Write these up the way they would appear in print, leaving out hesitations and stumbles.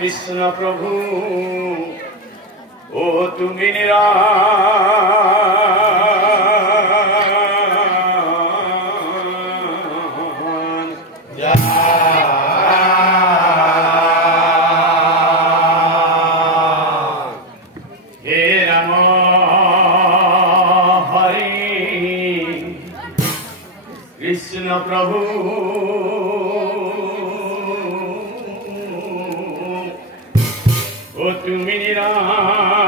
কৃষ্ণ প্রভু ও তুমি হে রাম হরি কৃষ্ণ প্রভু তুমি নিরান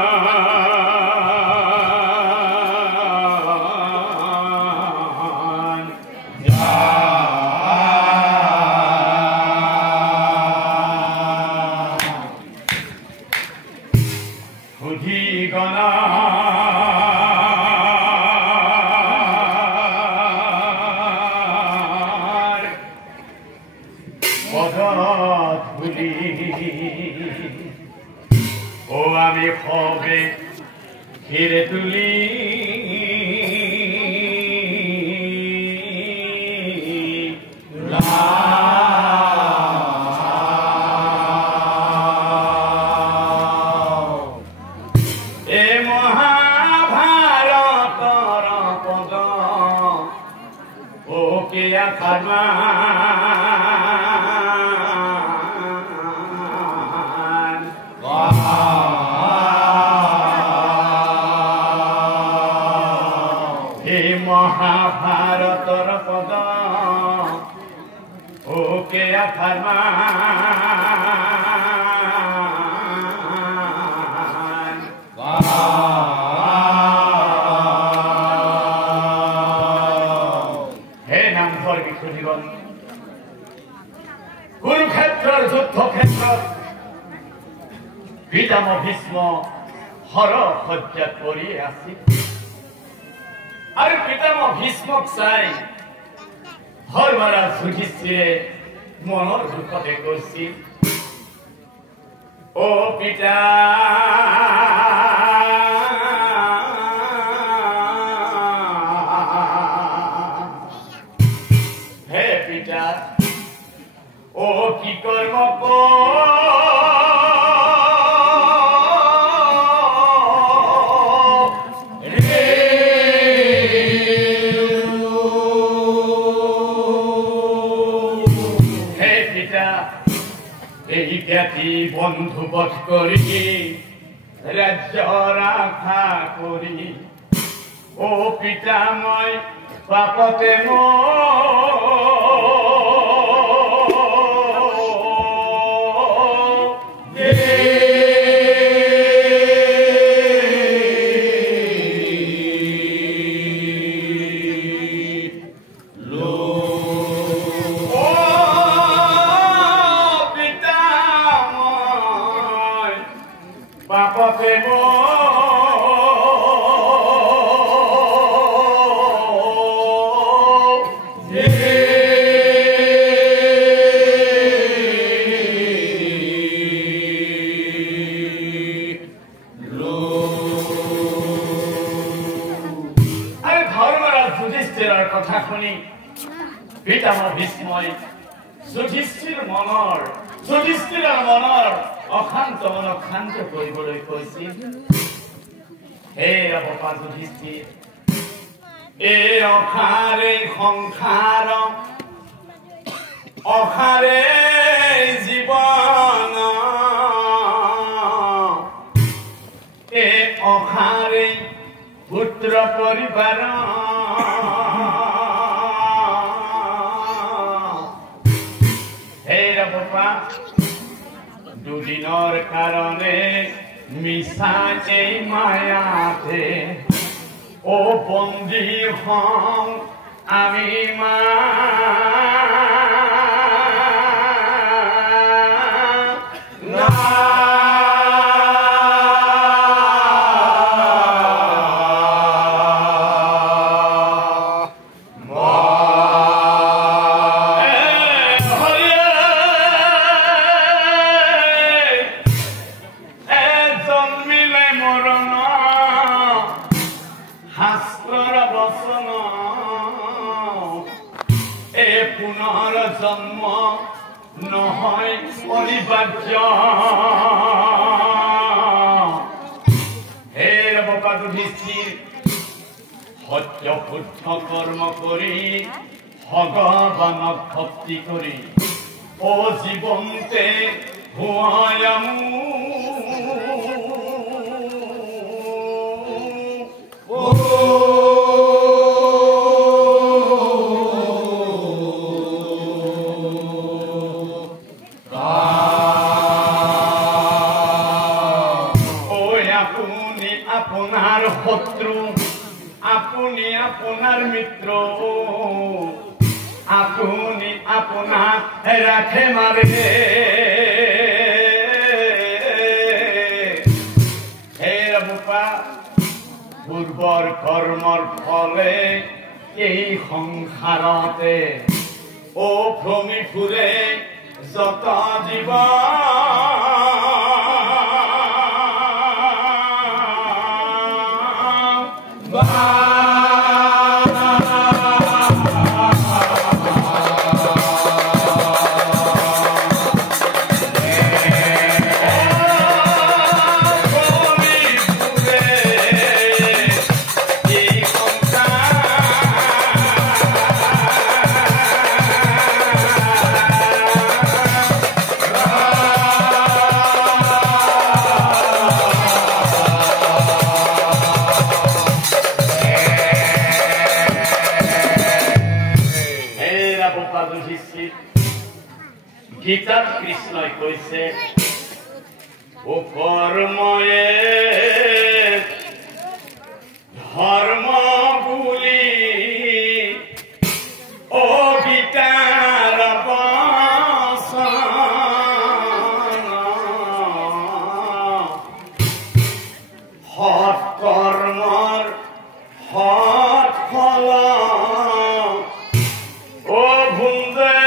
খুঁজি গণা ধুলি ও আমি হবে ঘিরে তুলি এ মহাভারতর পদ ও কে খানা মহাভারতর পদ ওকে ফরমান হে নামধর বিক্ষুজীবন কুরুক্ষেত্রের যুদ্ধক্ষেত্র পিতামহ ভীষ্ম হর হত্যা করিয়ে আসি আর পিতামহ ভীষ্মক চাই ধর্মরাজ যুধিষ্ঠিরে মনৰ দুখতে কৈছি ও পিতা হে পিতা ও কি কর্ম এই খ্যাতি বন্ধুবৎ করি রাজ্য রাখা করি ও পিতাময় পাপতে কথা শুনি পিতামহ ভীষ্মই যুধিষ্ঠিৰৰ মনৰ অশান্ত মনক শান্ত কৰিবলৈ কৈছিল হে অপা যুধিষ্ঠিৰ এই অসাৰে সংসাৰ অসাৰে জীৱন এই অসাৰে পুত্ৰ পৰিবাৰ দুদিনৰ কাৰণে মিছা এই মায়াতে ও বন্দী হওঁ আমি মা অনিবাৰ্য হে নবপাদ ভিত্তিৰ সত্য শুদ্ধ কৰ্ম কৰি ভগৱানক ভক্তি কৰি ও জীৱন্তে হুৱায়ামু আপনার শত্রু আপনি আপনার মিত্র আপনি আপনার রাখে মারে হে রূপা পূর্বর কর্মর ফলে এই সংসারতে ও ভ্রমি ফুরে যত জীবা গীতাত কৃষ্ণই কৈছে ও কর্ময়ে ধর্ম বুলি ও গীতার সৎ কর্মর সৎ ফল ও ভুন্দে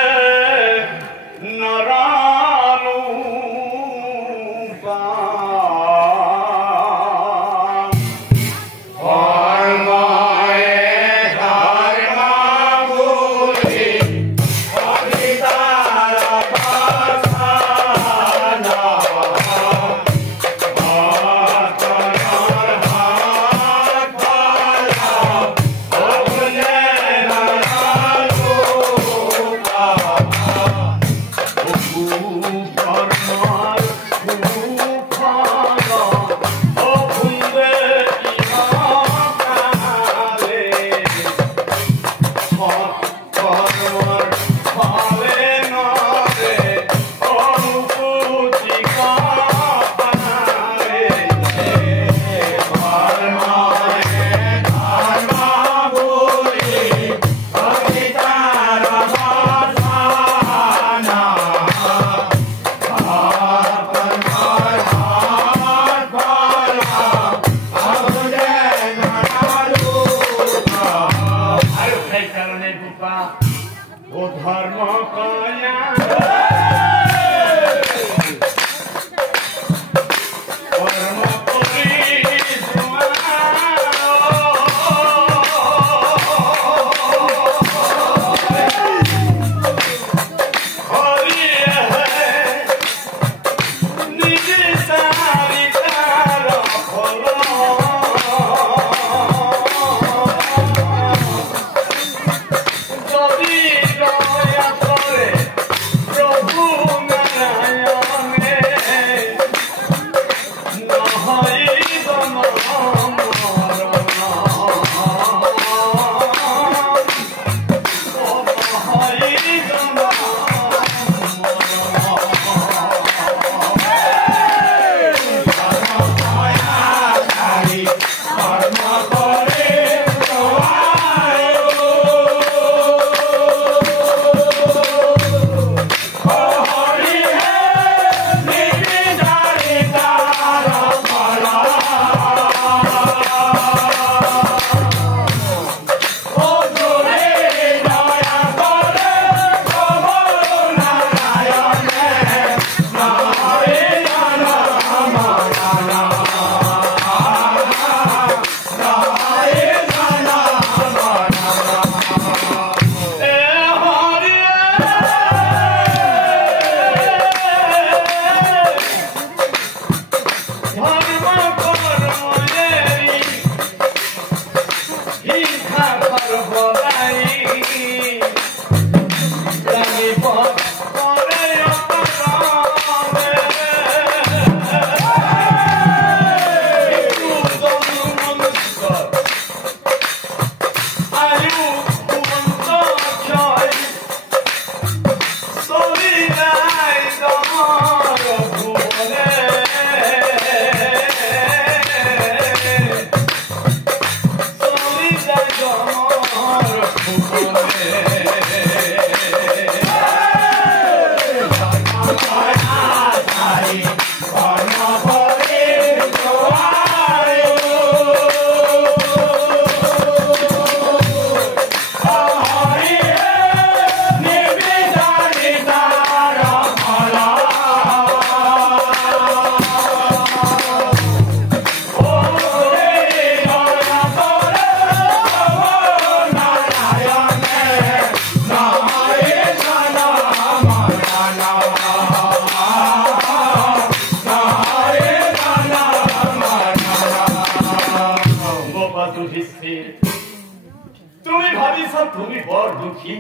তুমি বড় দুঃখী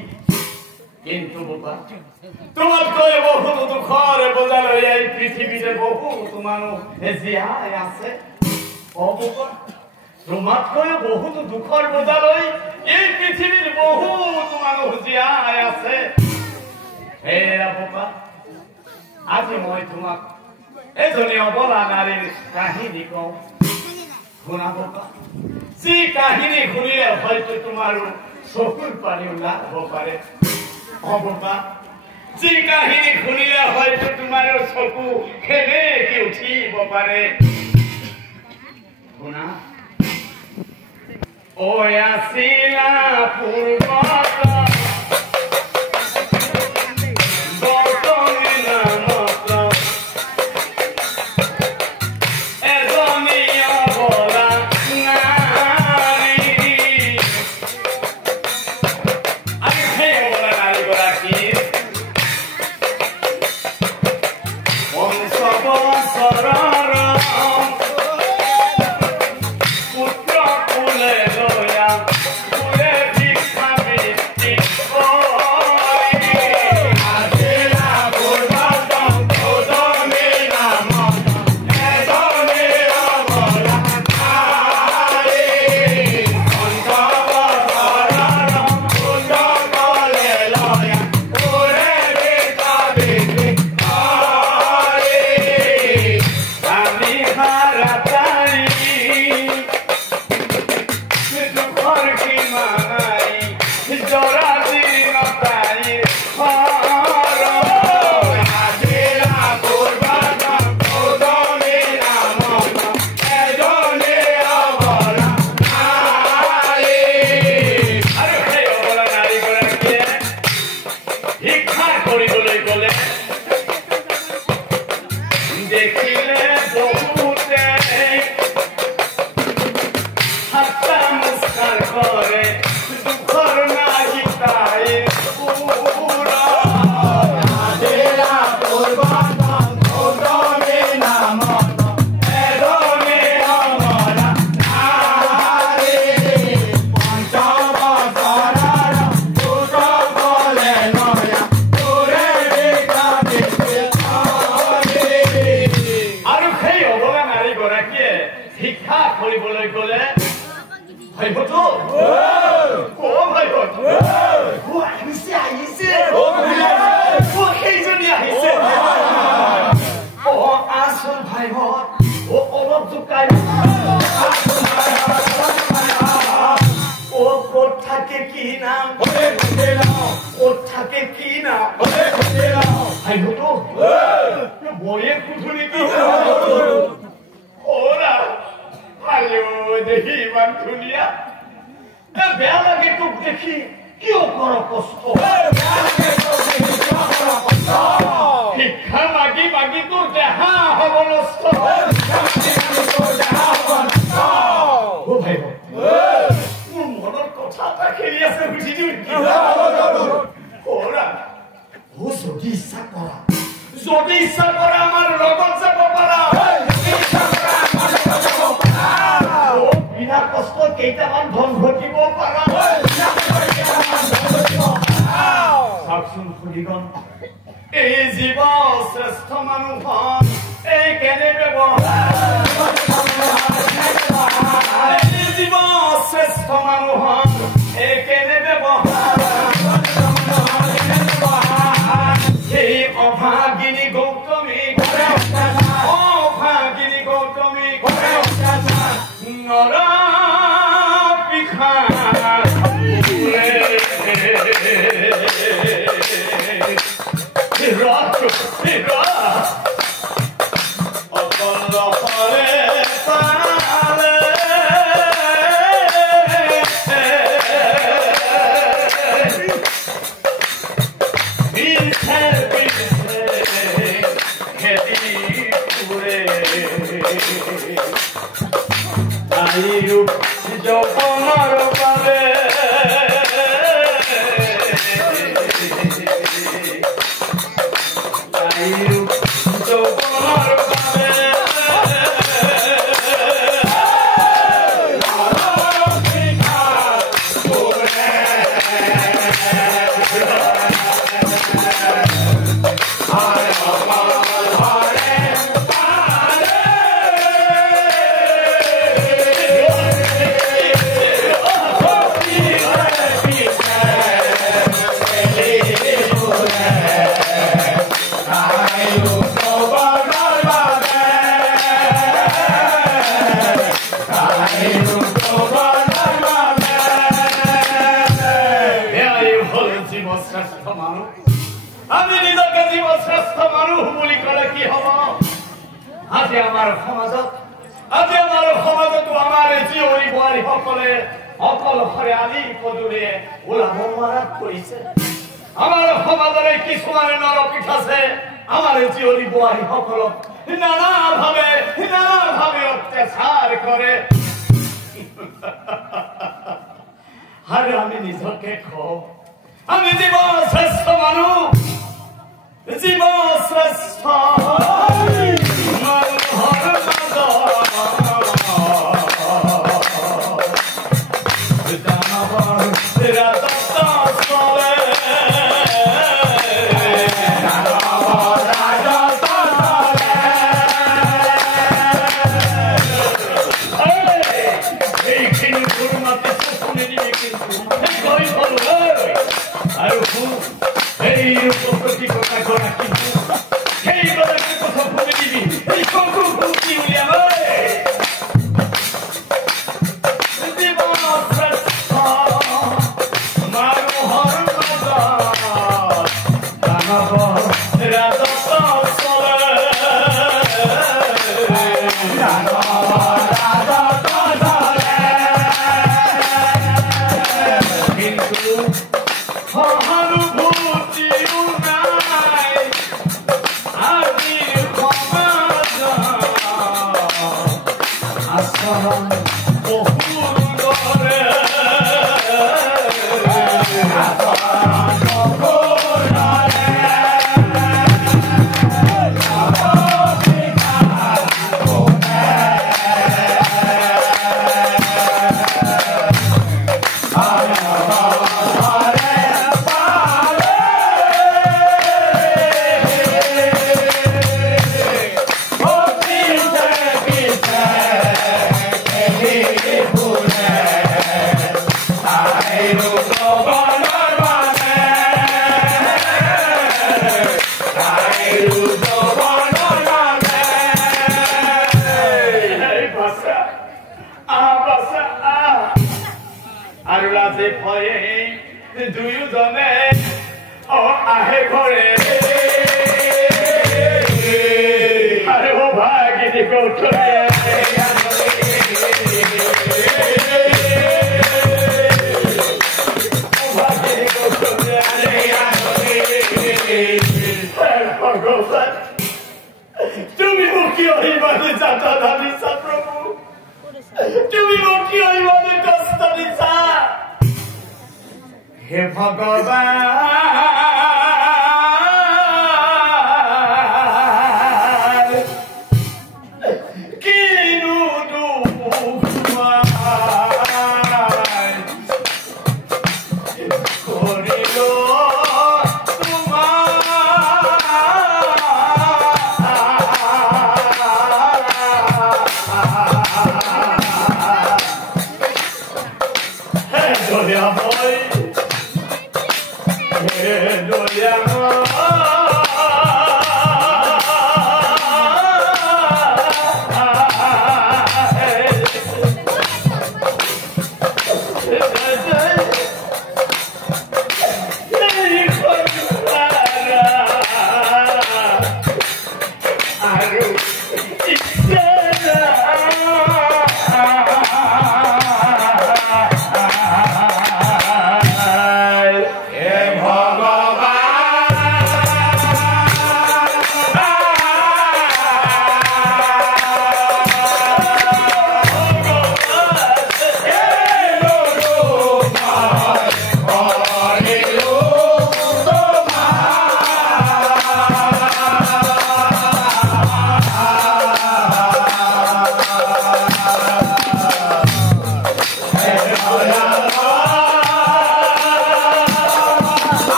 কিন্তু বোকা তোমার কয়ে বহুত দুঃখর বোঝা লই এই পৃথিবীতে বহুত মানুষ জীয়াই আছে ও বোকা তোমার কয়ে বহুত দুঃখর বোঝা লই এই পৃথিবীর বহুত মানুষ জীয়াই আছে হে বোকা আজি মই তোমাক এজনী অবলা নারীর কাহিনী কওঁ শুনা বোকা যি কাহিনী শুনিলে হয়তো তোমার চকুর পানী ওলাব পাৰে বোকা যি কাহিনী শুনিলে হয়তো তোমাৰ চকু খেলেকি উঠিব পাৰে শুনা ঐ আছিলা পূৰ্বত মানুহ বুলি ক'লে কি হ'ব আজি আমাৰ সমাজতো আমাৰ জীয়ৰী বোৱাৰীসকলে অকলশৰে আলি পদূলিয়ে ওলাব নোৱাৰাত পৰিছে আমাৰ সমাজৰে কিছুমানে নৰপিঠ আছে আমাৰ জীয়ৰী বোৱাৰীসকলক নানাভাৱে অত্যাচাৰ কৰে আৰু আমি নিজকে কওঁ আমি জীৱ শ্ৰেষ্ঠ মানুহ জীৱ শ্ৰেষ্ঠ মানুহৰ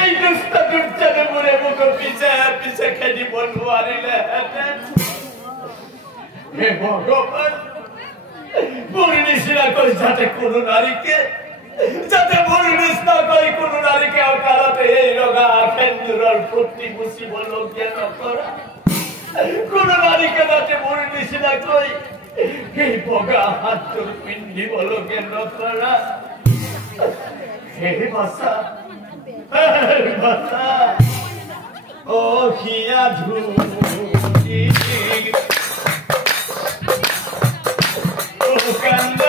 এই দুষ্ট দুর্জনে মরে মুখ পিছে পিছে খেলি বন্ধু আনিলে হে ভগবান বলিস না কই যাতে কোন নারীকে যাতে বলিস না কই কোন নারীকে অকালতে এই রোগা খেন্দুরার প্রতি মুসিব লোকে করা কোন নারীকে যাতে বলিস না কই এই বগা হাত তোর পিন্ডি বলো কেন করা হে বাসা ও হিয়া ধুতি ও কান্দা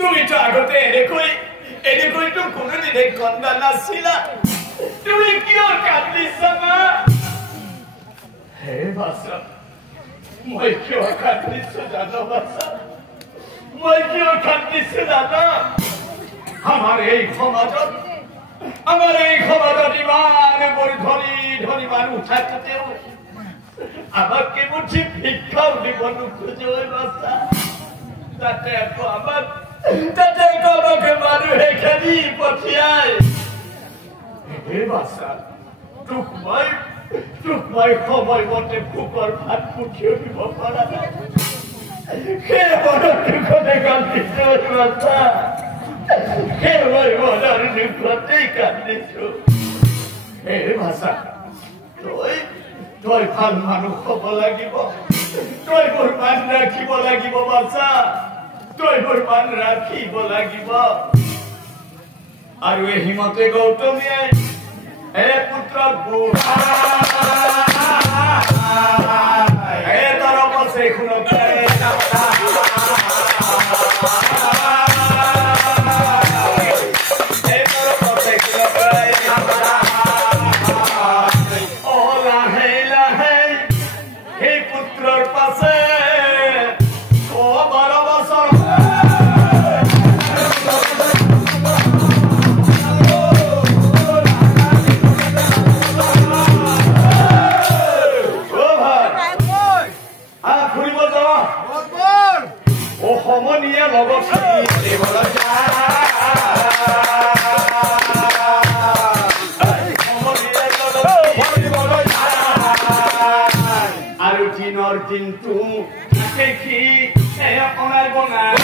তুমি তো আগতে এনেকৈ তো কোনোদিনে কন্দা নাছিলা তুমি কিয় কান্দিছা মা হে বাছা মই কিয় কান্দিছো জানো বাছা মই কিয় কান্দিছো জানো আমার এই সমাজত ইমান বড় ধনী ধনী মানুহ থাকতেও আমাকে মুঠি ভিক্ষাও দিব নোখোজে বাছা তাতে আমাকে মানুহে খেলি পঠিয়াই হে বাছা তোক মই সময়মতে ভোকৰ ভাত পুঠিও দিব পৰা নাই সেই মনৰ দুখতে কান্দিছো বাছা সেই মনৰ দুখতেই কান্দিছো হে বাছা তই ভাল মানুহ হ'ব লাগিব তই মোৰ মান ৰাখিব লাগিব বাছা তই মোৰ মান ৰাখিব লাগিব আৰু এই হিমতে গৌতমীয়ে পুত্ৰ বুঢ়া তাৰ পাছে শুনকে কিন্তু দেখি অনাই বনাই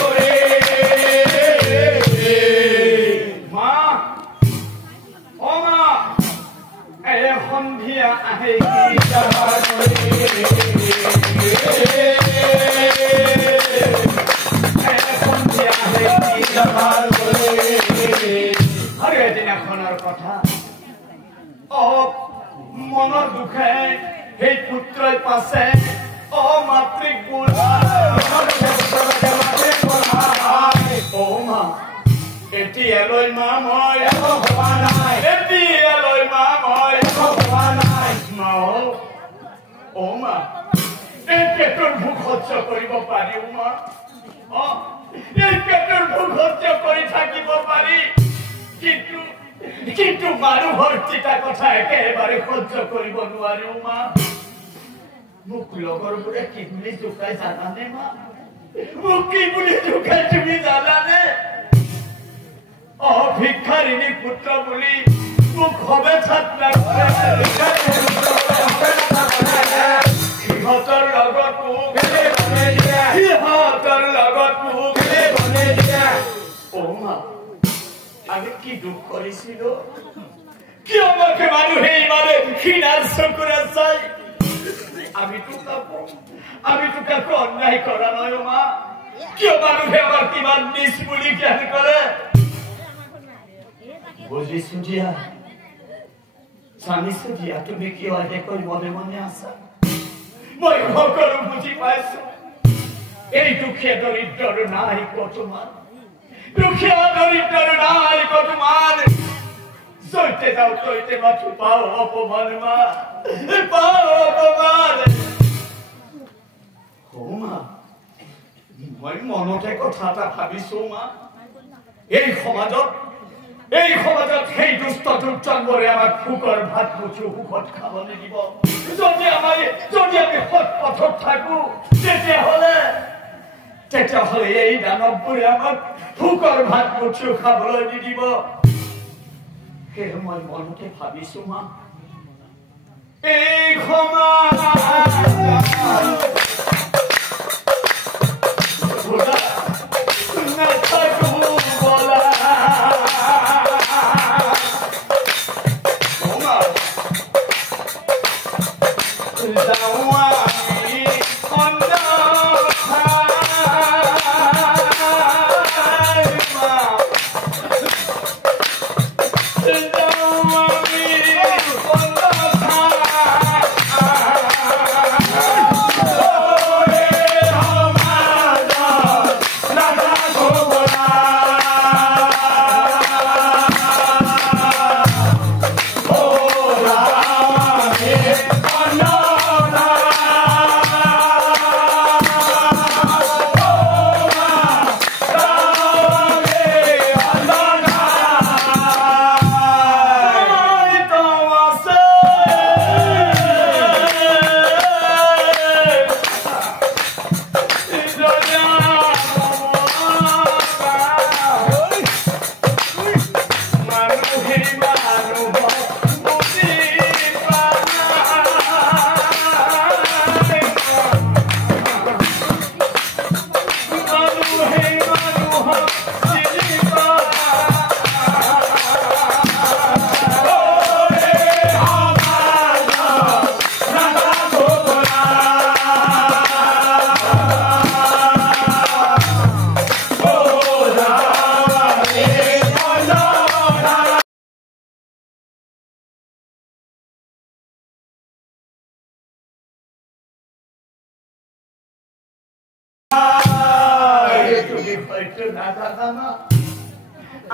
মা ও মা সন্ধিয়া আহে আৰু এদিনাখনৰ কথা মনৰ দুখে সেই পুত্ৰই পাছে মাতৃক মা এতিয়ালৈ মা মই হোৱা নাই এতিয়ালৈ মা মই হোৱা নাই মা মা এই পেটৰ ভোক সহ্য কৰিব পাৰিও মা এই পেটেৰ ভোগ হত্যা কৰে থাকিব পাৰি, কিন্তু কিন্তু মানু ভৰ্তিটা কথা একেবাৰে সহ্য কৰিব নোৱাৰো মা। মোক লগৰ বোৰে কি বুলি জোকাই জানানে মা? মোক কি বুলি জোকাই তুমি জানানে? ভিক্ষাৰিণী পুত্ৰ বুলি মোক হবে ঠাট্টা কৰে। সিহঁতৰ লগত মোক আমি কি দুখ কৰিছিলো? কিয় আমাকে মানুহে ইমানে ঘৃণাৰ চকুৰে চাই? আমিতো কাকো অন্যায় কৰা নাই মা। কিয় মানুহে আমাৰ কিমান নিজ বুলি জ্ঞান কৰে? বুজিছো দিয়া, জানিছো দিয়া, তুমি কিয় এনেকৈ মনে মনে আছা। মই সকলো বুজি পাইছো। এই দুখীয়া দৰিদ্ৰৰ নাই কতমান, দুখীয়া দৰিদ্ৰৰ নাই কতমান। জয়তে যাও তৈতে মাথো পাও অপমান মা, পাও অপমান। মা, মই মনতে কথা এটা ভাবিছো মা। এই সমাজত সেই দুষ্ট দুৰ্জনবোৰে আমাক ভোকৰ ভাত মুঠি সুখত খাব নিদিব। যদি আমি সৎ পথত থাকো, তেতিয়াহ'লে এই দানৱবোৰে আমাক ভোকৰ ভাত মুঠিও খাবলৈ নিদিব। সেয়ে মই মনতে ভাবিছো মা, এই সমাজ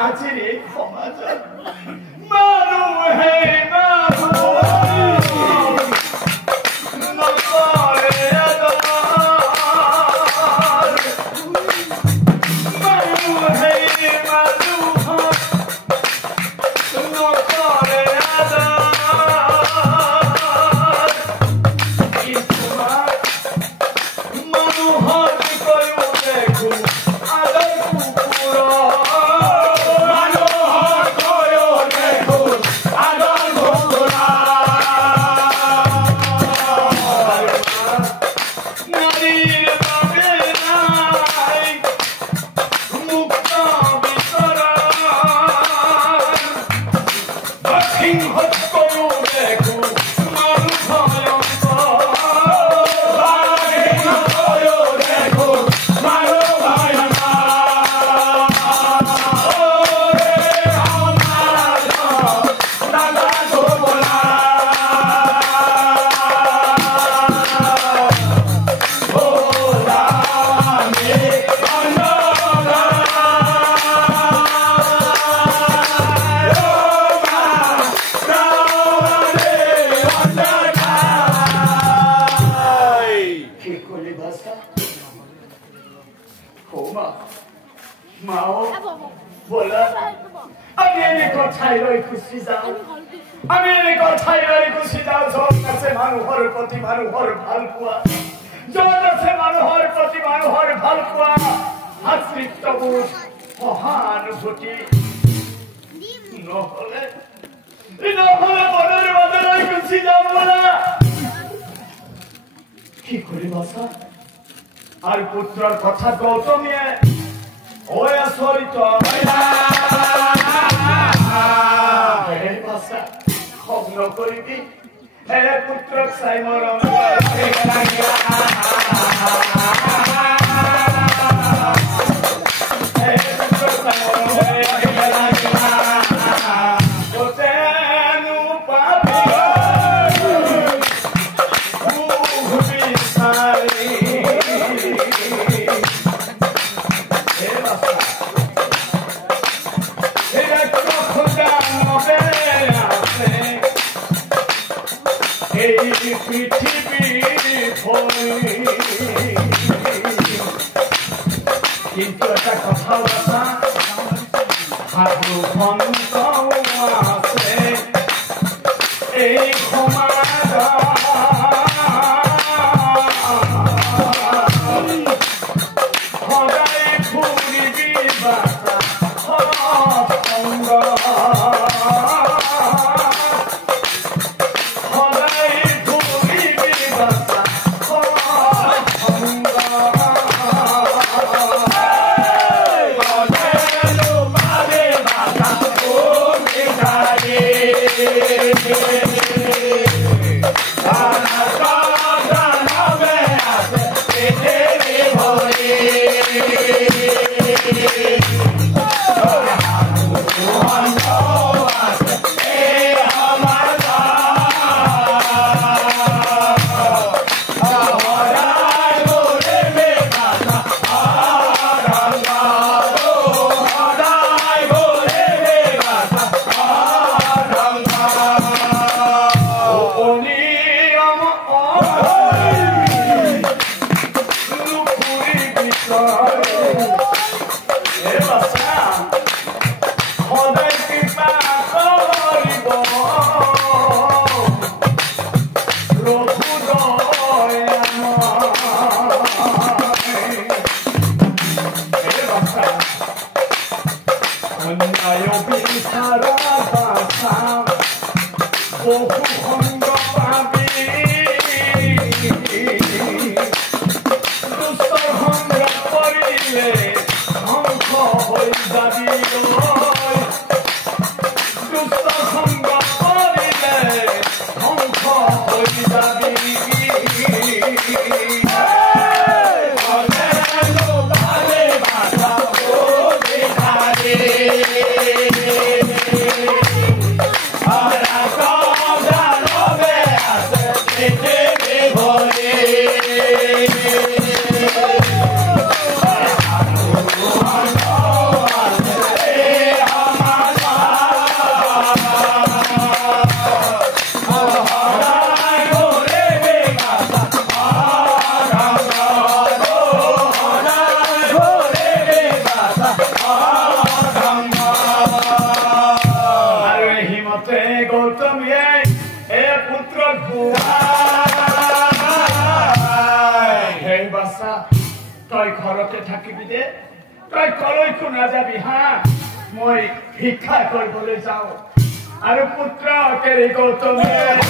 আজিৰ এই সমাজত মানুহে মাও বলা আমি এনে কথাই লৈ খুশি যাওঁ আমি এনে কথাই লৈ খুশি যাওঁ য'ত আছে মানুহৰ প্ৰতি মানুহৰ ভাল পোৱা য'ত আছে মানুহৰ প্ৰতি মানুহৰ ভাল পোৱা ভাতৃত্ববোধ সহানুভূতি নহ'লে মনৰ মাজলৈ গুচি যাওঁ বোলা কি কৰিবা চা আৰু পুত্ৰৰ কথা গৌতমীয়ে ওই আচৰিত খং নকৰিবি হে পুত্ৰক চাই মৰম কিন্তু এটা কথা বাতা হাতু সন্ত আছে এই সমাজ সদায় ফুৰিবি বাতা সংগ ভিক্ষা কৰিবলৈ যাওঁ আৰু পুত্ৰ কেৰি গৌতমে আৰু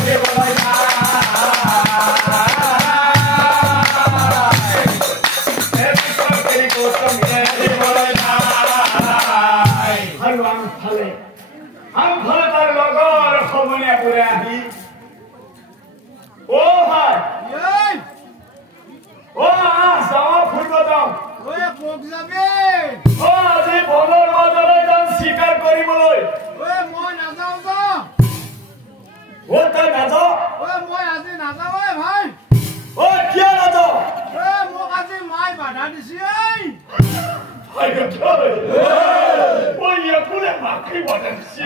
আনফালে তাৰ লগৰ সমনীয়াবোৰে আহি অ ভাই অ যাওঁ ফুৰিব যাওঁ আজি বনৰ মাজলৈ যাম চিকাৰ কৰিবলৈ মই নাযাওঁ যা তই নাযাওঁ মই আজি নাযাওঁ ভাই কিয় নাযাওঁ মোক আজি মাই বাধা দিছে কোনে মাকি বাধা দিছে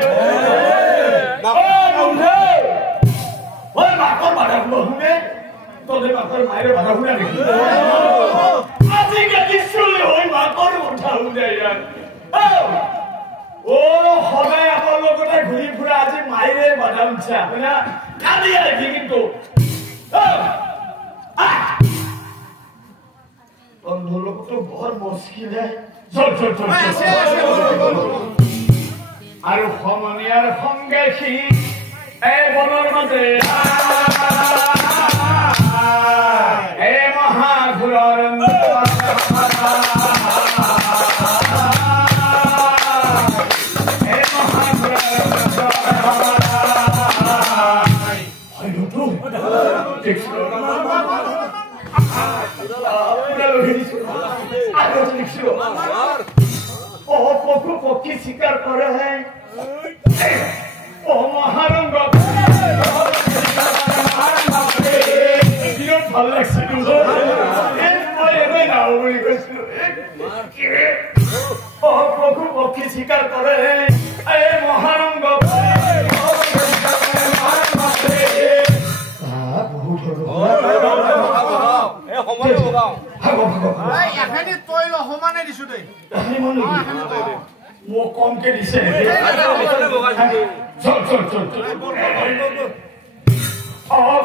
মাকৰ বাধা শুনে তহঁতে মাকৰ মায়েৰে বাধা শুনে নেকি আজি আজিকালি চুলি হৈ মাকৰ উঠা উলাই ইয়াৰ সদায় আমাৰ লগতে ঘূৰি ফুৰা আজি মাইৰে বাদাম চা হয় না কালি আহিবি কিন্তু বন্ধুৰ লগতো বৰ মুস্কিল আৰু সমনীয়াৰ সংগে সি এই বনৰ মাজে এই মহাঘূৰৰ পশু পক্ষী শিকাৰ কৰে মহাৰঙ্গ ভাল লাগছিল পশু পক্ষী শিকাৰ কৰে মহাৰঙ্গ মোক কমকে দিছে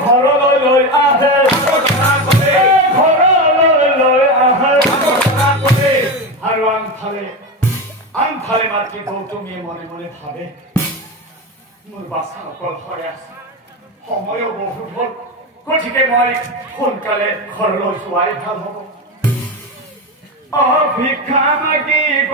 ঘৰলৈ লৈ আহে আৰু আনফালে মাতৃ গৌতমীয়ে মনে মনে ভাবে মোৰ বাচ্চা অকল হৈ আছে সময়ো বহুত হ'ল গতিকে মই সোনকালে ঘৰলৈ যোৱাই ভাল হ'ব ভিক্ষা মাগিব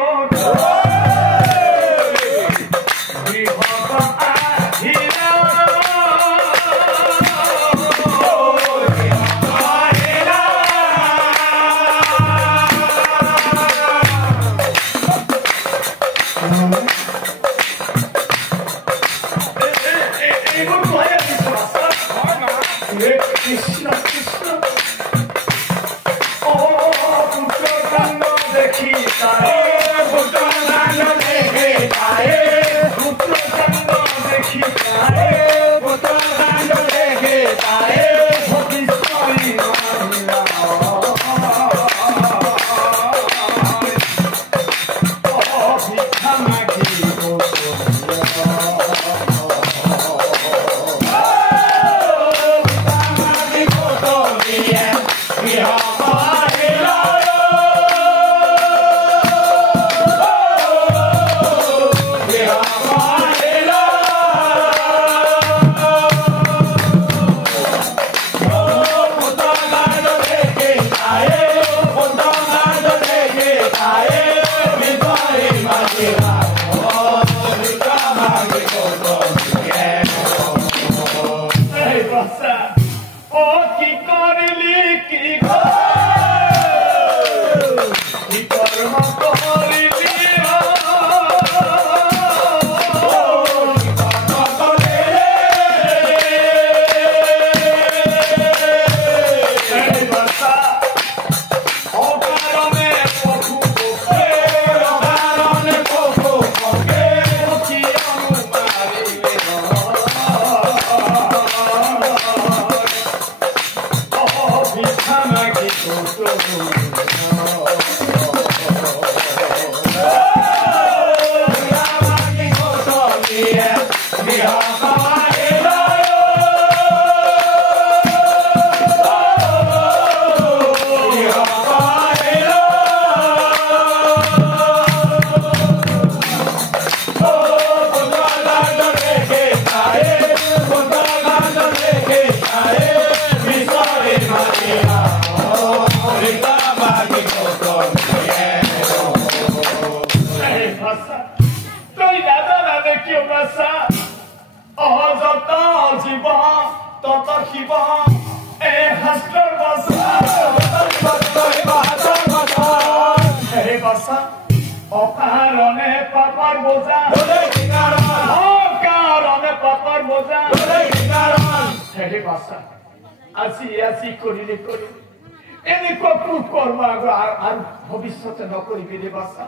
ভবিষ্যতে নকৰিবি ৰে বাছা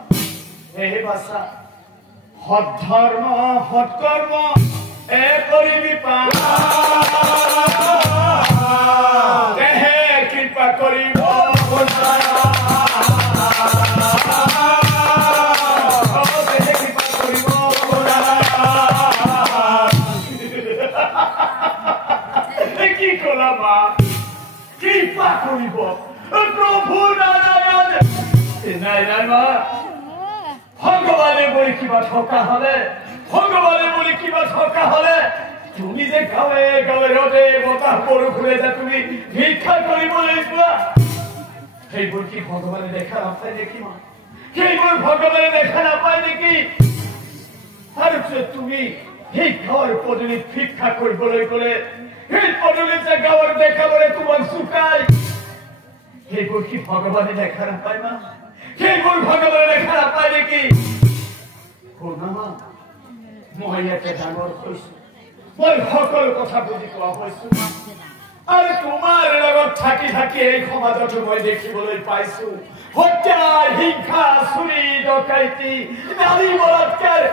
হে বাছা সৎধৰ্ম সৎকৰ্ম এ কৰিবি পা দেহে কৃপা কৰিব কৰিব প্ৰভু নাৰায়ণ নাই নাই মা ভগৱানে বুলি কিবা থকা হলে ভগৱানে বুলি কিবা থকা হলে তুমি যে গাঁৱে গাঁৱে ৰদে বতাহ বৰষুণে যে তুমি ভিক্ষা কৰিবলৈ যোৱা সেইবোৰ কি ভগৱানে দেখা নাপায় নেকি মা সেইবোৰ ভগৱানে দেখা নাপায় নেকি আৰু তুমি সেই গাঁৱৰ পদূলিত ভিক্ষা কৰিবলৈ গলে সেই পদূলিত যে গাঁৱৰ দেখাবলৈ তোমাক চুকাই সেইবোৰ কি ভগৱানে দেখা নাপায় মা সেইবোৰ ভগৱানে দেখা নাপায় নেকি শুনা মা মই ইয়াতে ডাঙৰ হৈছো মই সকলো কথা বুজি পোৱা হৈছো আৰু তোমাৰ লগত থাকি থাকি এই সমাজতো মই দেখিবলৈ পাইছো হত্যা হিংসা চুৰি ডকাইতি নাৰী বলাৎকাৰ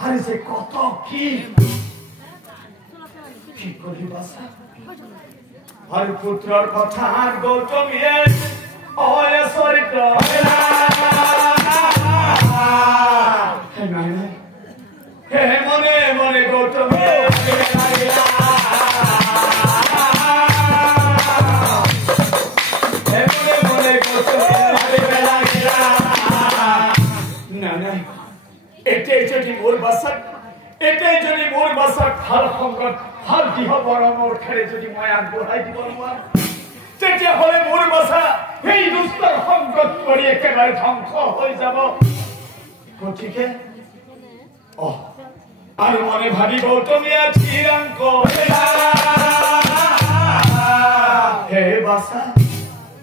আৰু যে কত কি কৰিবা আৰু পুত্ৰৰ কথা গৌতমীয়ে চৰিত্ৰ হে মনে মনে গৌতমীয়ে এটাই যদি মোৰ বাছক ভাল সংগত ভাল দিহ পৰমৰ খেৰে যদি মই আগবঢ়াই দিব নোৱাৰো তেতিয়াহ'লে মোৰ বাছা সেই দুষ্টৰ সংগত কৰি একেবাৰে ধ্বংস হৈ যাব গতিকে আৰু মনে ভাবি গৌতমীয়া চিৰাংক হে বাছা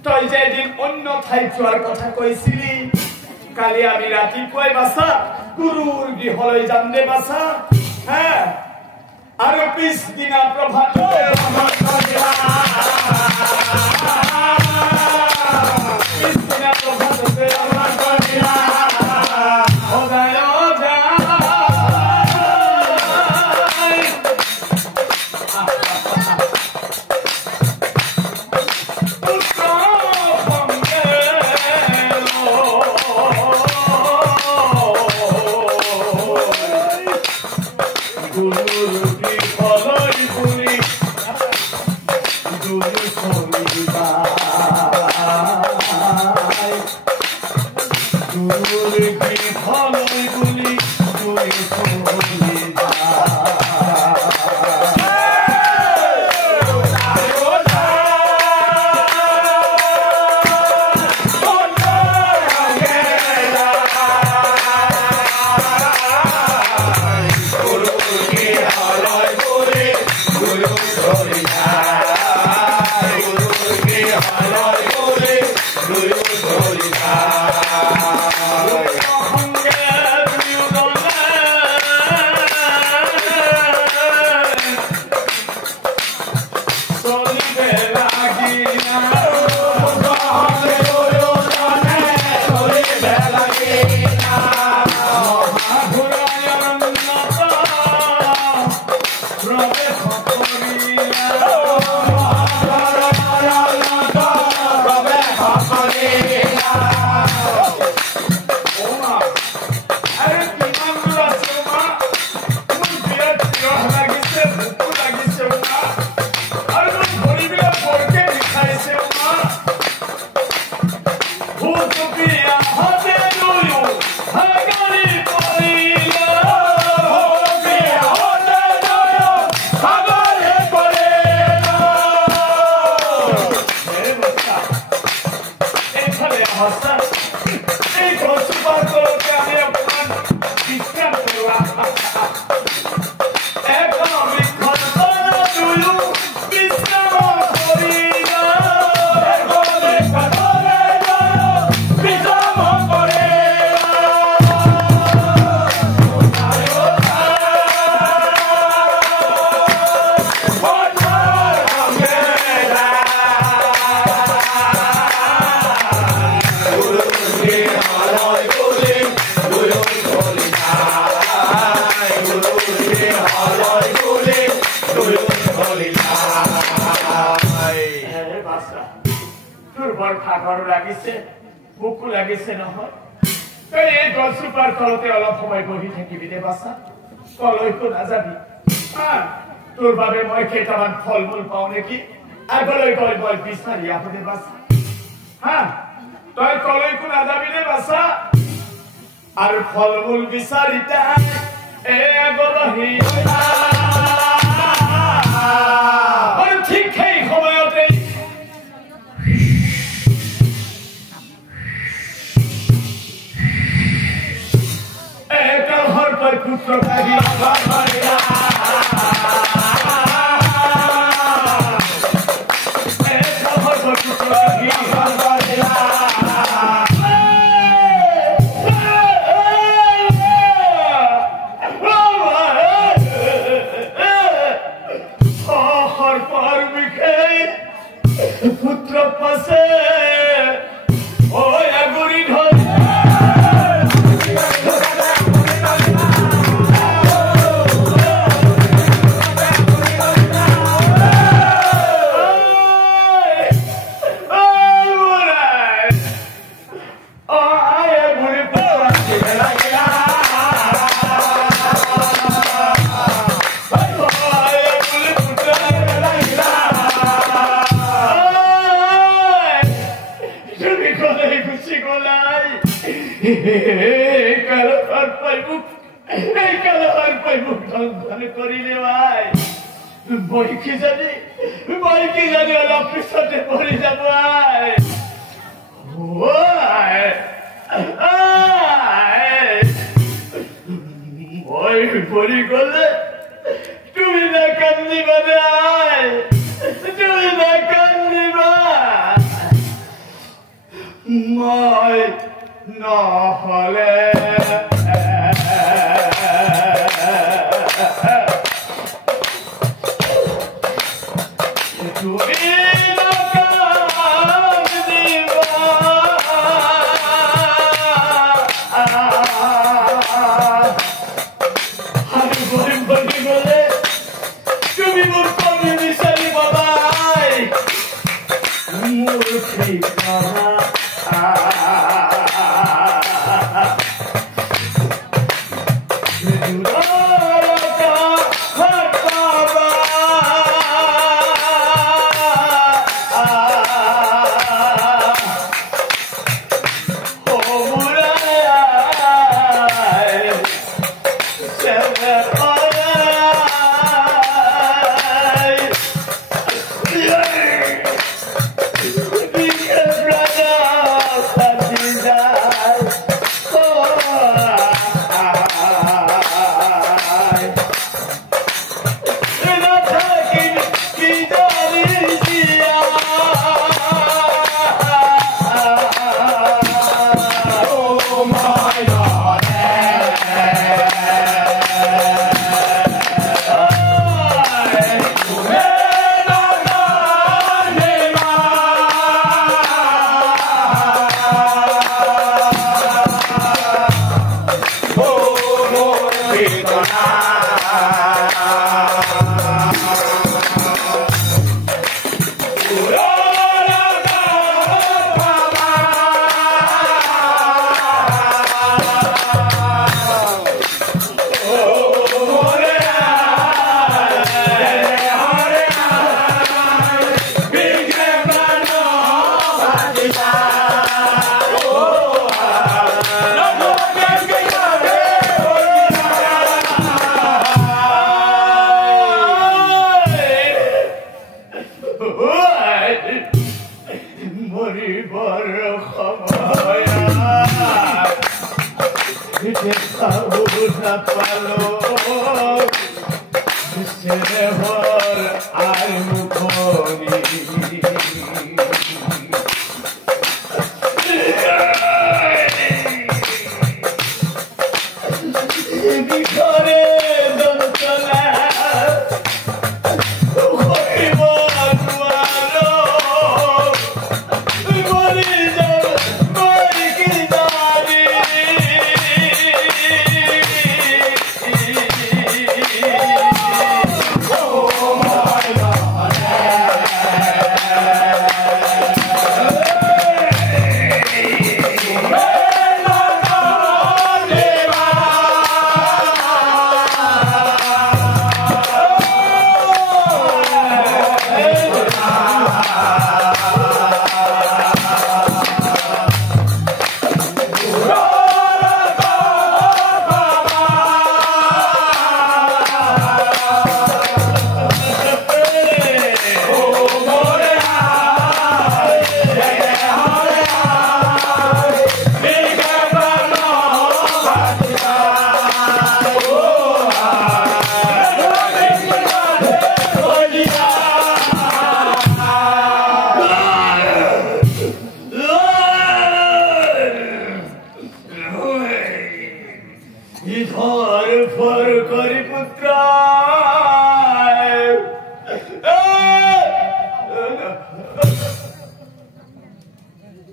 তই যে এদিন অন্য ঠাইত যোৱাৰ কথা কৈছিলি কালি আমি ৰাতিপুৱাই বাছা গুৰুৰ গৃহলৈ যাম দে বাছা আৰু পিছদিনা প্ৰভাতলৈ ভোকো লাগিছে নহয় তই এই গছজোপাৰ তলতে অলপ সময় বহি থাকিবি দে বাছা কলৈকো নাযাবি তোৰ বাবে মই কেইটামান ফল মূল পাওঁ নেকি আগলৈ গৈ মই বিচাৰি আপুনি বাছা হা তই কলৈ কোন আদাবিলে বাছা আৰু ফলমূল বিচাৰি তাই আগলহি আৰু ঠিক সেই সময়তে কালহৰ পৰ পুত্ৰ কাঢ়ি পুত্ৰ পাশে ওই আগুৰি ধৰে বইকি জানি অলপ পিছতে পৰি যাব মই পৰি গলে তুমি না কান্দিবা তুমি না কান্দিবা মই নহলে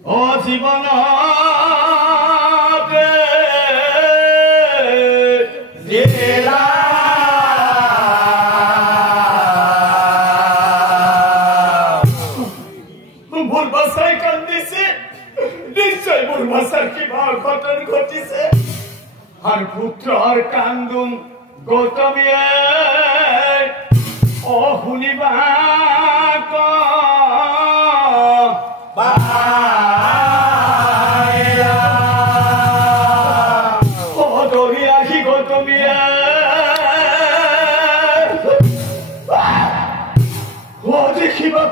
ও জীবন ভুল ভাষায় কান্দিছে নিশ্চয় ভুল ভাষার কিবা ঘটন ঘটিছে আর পুত্র আর কান্দুম গৌতমীয়ে ও শুনিবা দৌৰি আহি গৌতমীয়ে দেখিবা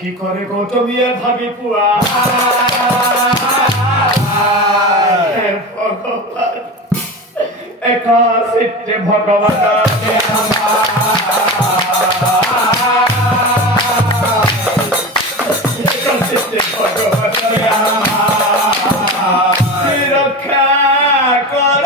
কি করে গৌতমীয়ে ভাবি পুয়া ভগবান একা চিত্তে ভগবান রক্ষা কর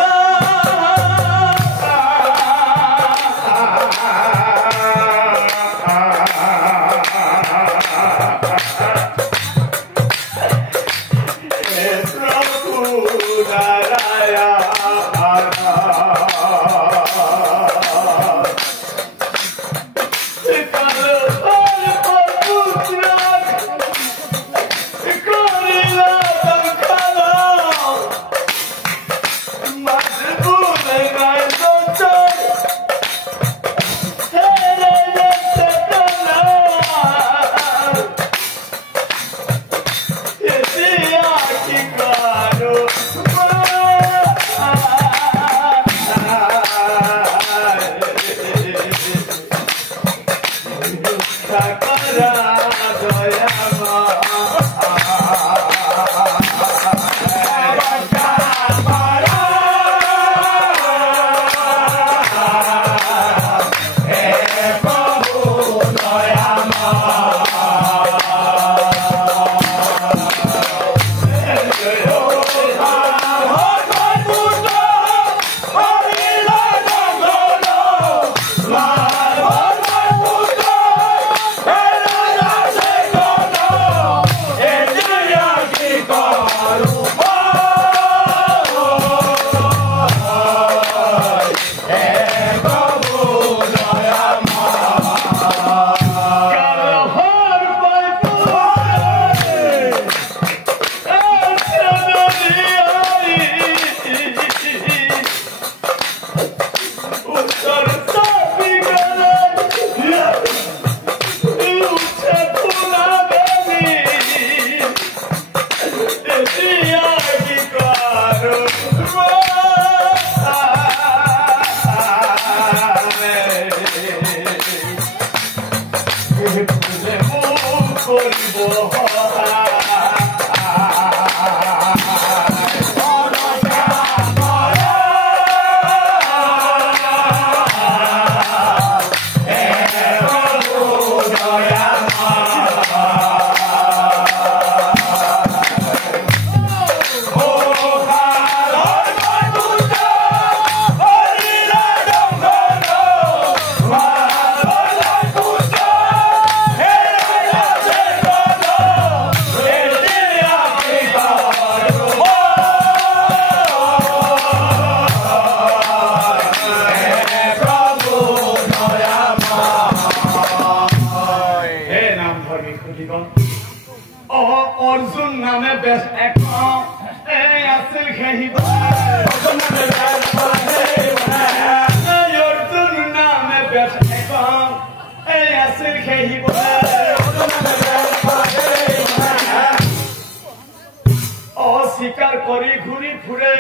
শিকার করে ঘুরি ফুরে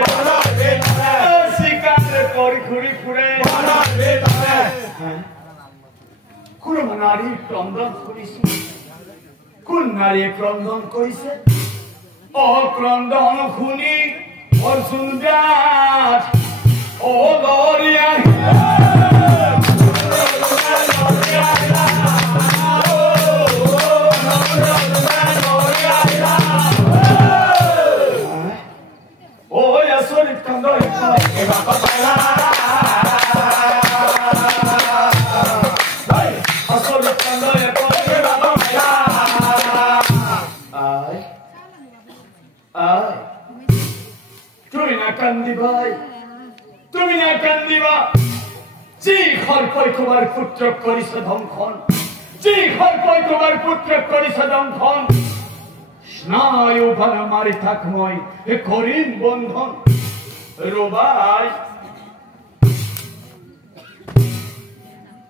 শিকার করে ঘুরি ফুরে কোন নারী ক্রন্দন করিছে কোন নারী ক্রন্দন করিছে অক্রন্দন খুনি অর্জুন ব্যাস ও গরিয়া ও আসরিত কান্দ আসরিত কান্দ তুমি না কান্দিবাই তুমি না কান্দিবা যে ঘর কই তোমার পুত্র করিস দংখন যে ঘর কই তোমার পুত্র করিস দংখন স্নায়ু বানা মারি থাকময় এ করিম বন্ধন রোবাই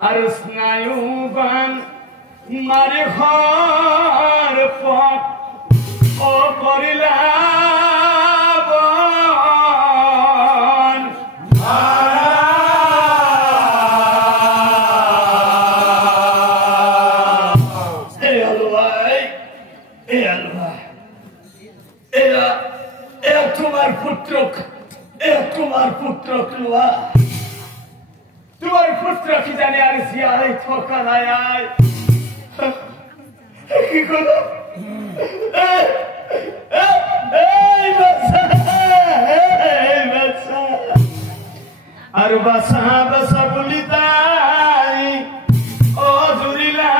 আর স্নায়ু বান মারে ঘর পাপ ও করিলা তোমার পুত্র ক্লোয়া তোমার পুত্র কি জানে আর জিয়াই ঠকা নাই কি করো আর বাসা বাসা বলি তাই ও জুরিলা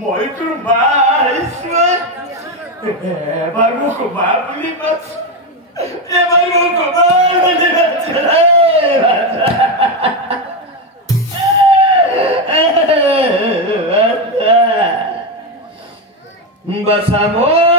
muito mais, é barulho mas é barulho mas amor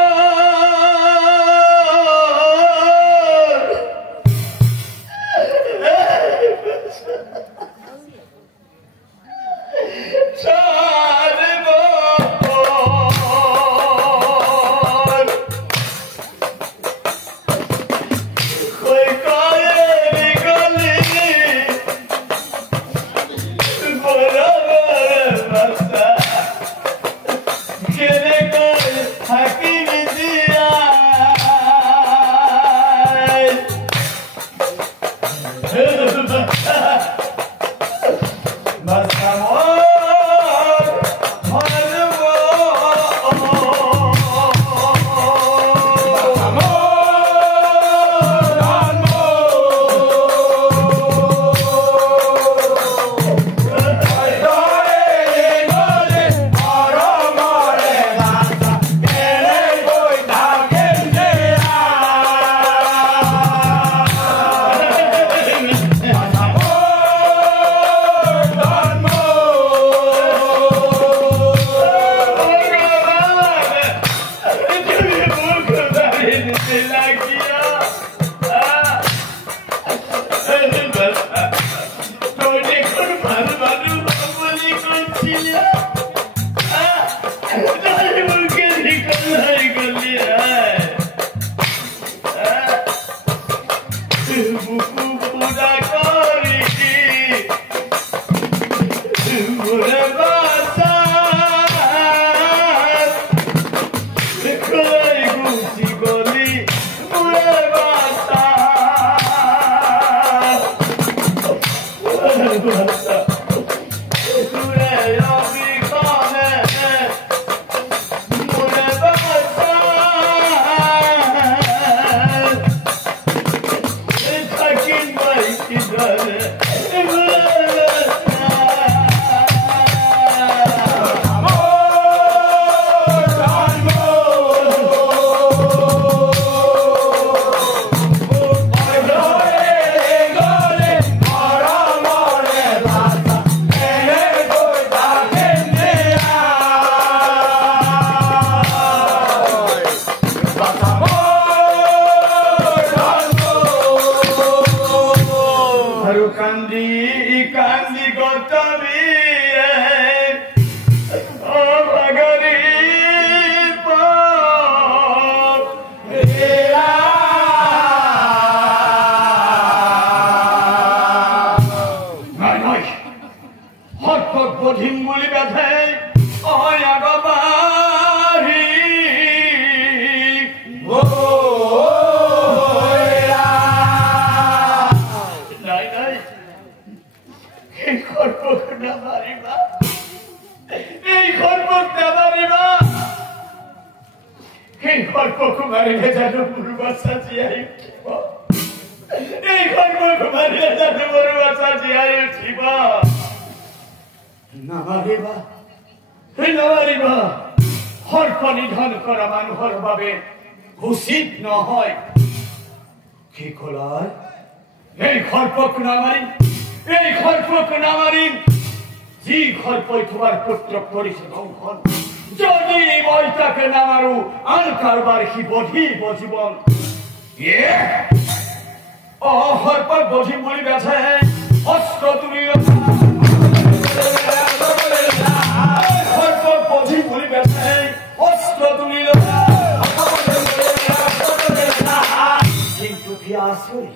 এই খর্পক মারিয়া যাতে বড় বাচ্চা জিয়ায় উঠিব নামাৰিবা নামাৰিবা খৰ্প নিধন কৰা মানুহৰ বাবে উচিত নহয় কি কলাৰ এই খৰ্পক নামাৰিম যি খৰ্পই তোমাৰ পুত্ৰক কৰিছে দংশন যদি মই তাকে নামাৰো আন কাৰোবাৰ সি বধিব জীৱন খৰ্পক বধিম বুলি বেছে অস্ত্ৰ তুলি খৰ্পক বধিম বুলি বেছে অস্ত্ৰ তুলি কিন্তু কি আচৰিত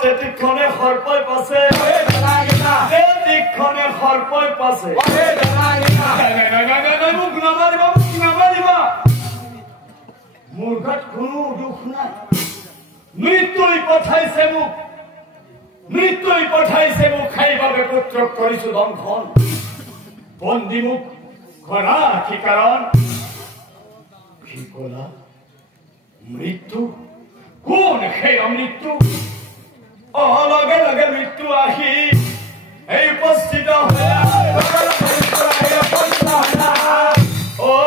যেতিক্ষণে খৰ্পই পাছে খৰ্পই পাছে মোক নামাৰিবা মোৰ গাত কোনো দুখ নাই মৃত্যুই পঠাইছে মোক খাইবাবে পুত্ৰক কৰিছো দংশন বন্দী মোক কৰা কি কাৰণ কি কলা মৃত্যু কোন সেই মৃত্যু লগে লগে মৃত্যু আহি এই উপস্থিত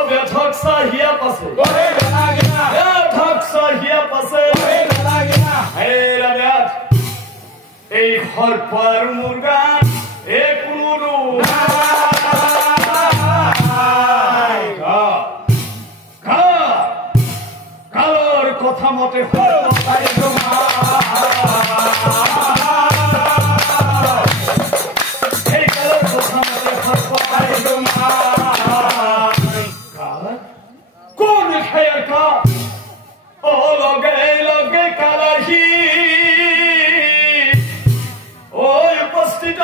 ব্যথক চাহিয়া পাছে এই খৰ্পৰ মুৰ্গান এই কোনো কালৰ কথা মতে কোন খেয়ার কা ও লগে কালাহি ওই উপস্থিত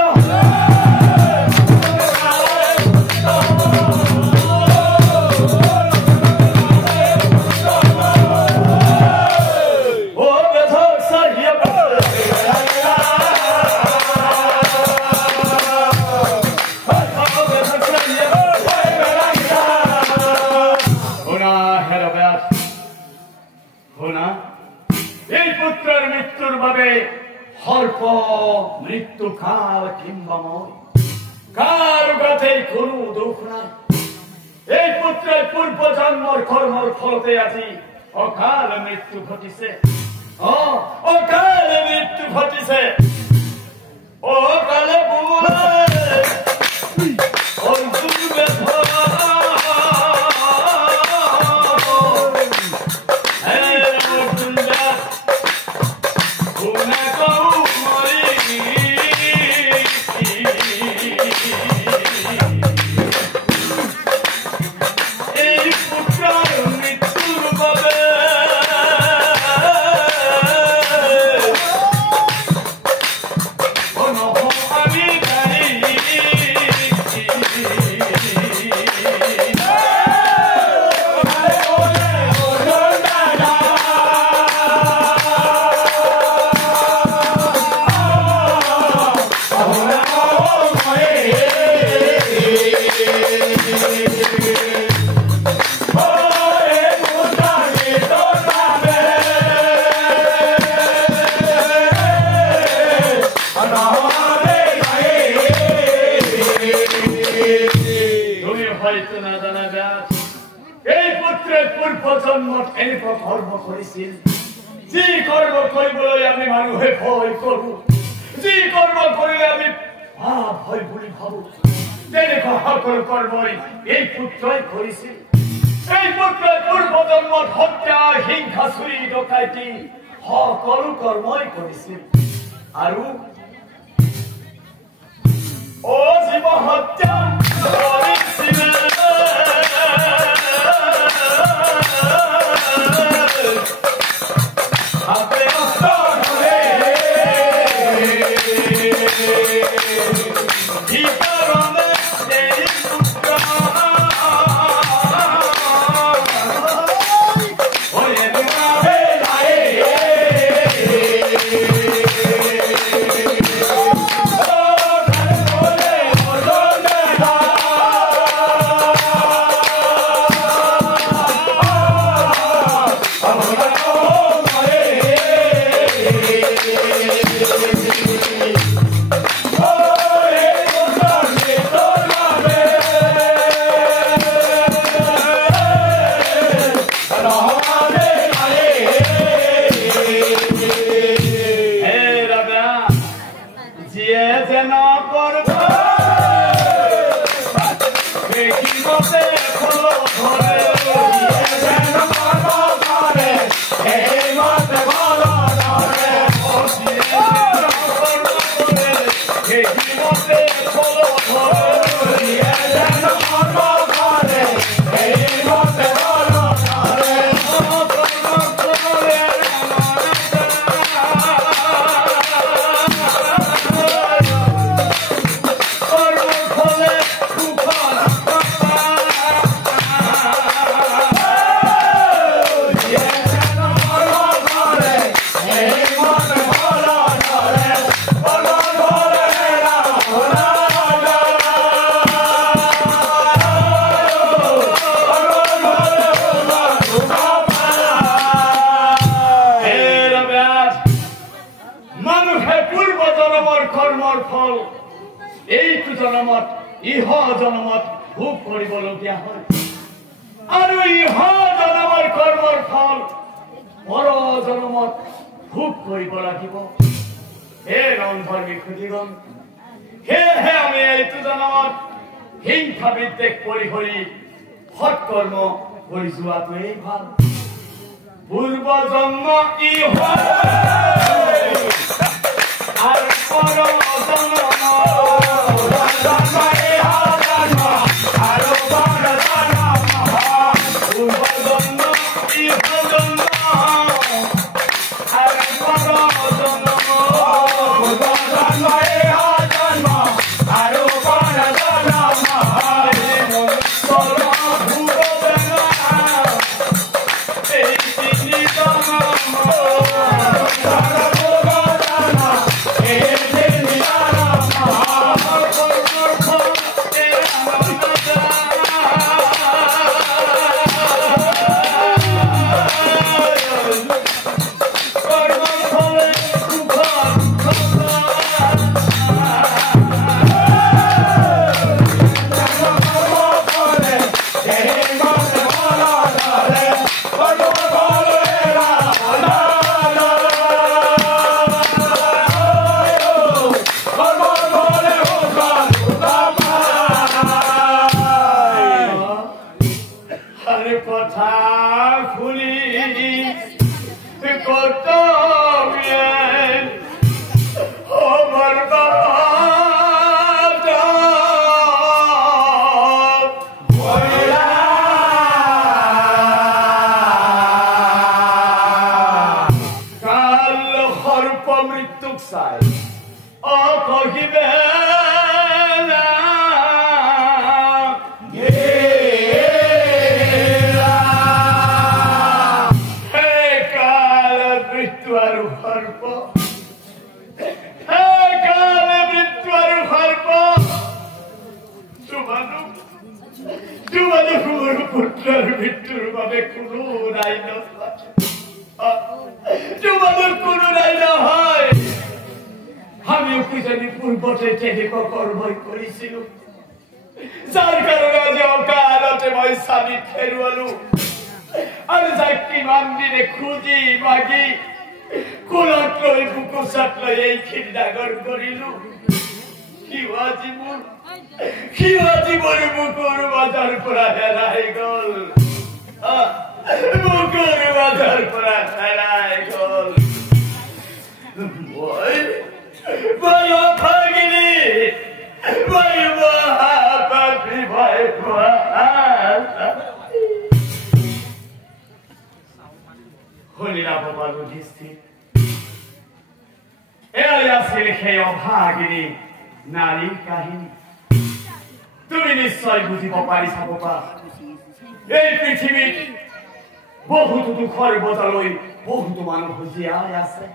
মৃত্যু কাল কিংবা মই কার গাতে কোনো দুখ নাই এই পুত্রের পূর্ব জন্মর কর্মর ফলতে আজি অকাল মৃত্যু ঘটিছে অকালে মৃত্যু ঘটিছে অকালে যি কৰ্ম কৰিবলৈ আমি মানুহে ভয় কৰো যি কৰ্ম কৰিলে আমি পাপ হয় বুলি ভাবো তেনেকুৱা সকলো কৰ্মই এই পুত্ৰই কৰিছিল এই পুত্ৰই পূৰ্ব জন্মত হত্যা হিংসা চুৰি ডকাইতি সকলো কৰ্মই কৰিছিল আৰু জীৱ হত্যা কৰিছিল জনমৰ কৰ্মৰ ফল এইটো জনমত ইহ জনমত ভোগ কৰিবলগীয়া হয় আৰু ইহ জনমৰ কৰ্মৰ ফল পৰ জনমত ভোগ কৰিব লাগিব হে ৰন্ধৰ্মী খুজিগণ সেয়েহে আমি এইটো জনমত হিংসা বিদ্বেষ পৰিহৰি সৎকৰ্ম কৰি যোৱাটোৱেই ভাল পূৰ্ব জন্ম ইহ আৰু পৰ জন্ম যাৰ কাৰণে আজি অকালতে মই স্বামী হেৰুৱালো আৰু যাক কিমান দিনে খুজি মাগি কোলত লৈ বুকুচাত লৈ এইখিনি ডাঙৰ কৰিলো শিৱাজী মোৰ বুকুৰ মাজৰ পৰা হেৰাই গল বুকুৰ মাজৰ পৰা হেৰাই গল মই ভাগিনী হলিলা বাবা যুধিষ্ঠিৰ এয়াই আছিল সেই অভাগিনী নাৰীৰ কাহিনী তুমি নিশ্চয় বুজিব পাৰিছা বাবা এই পৃথিৱীত বহুতো দুখৰ বজালৈ বহুতো মানুহ জীয়াই আছে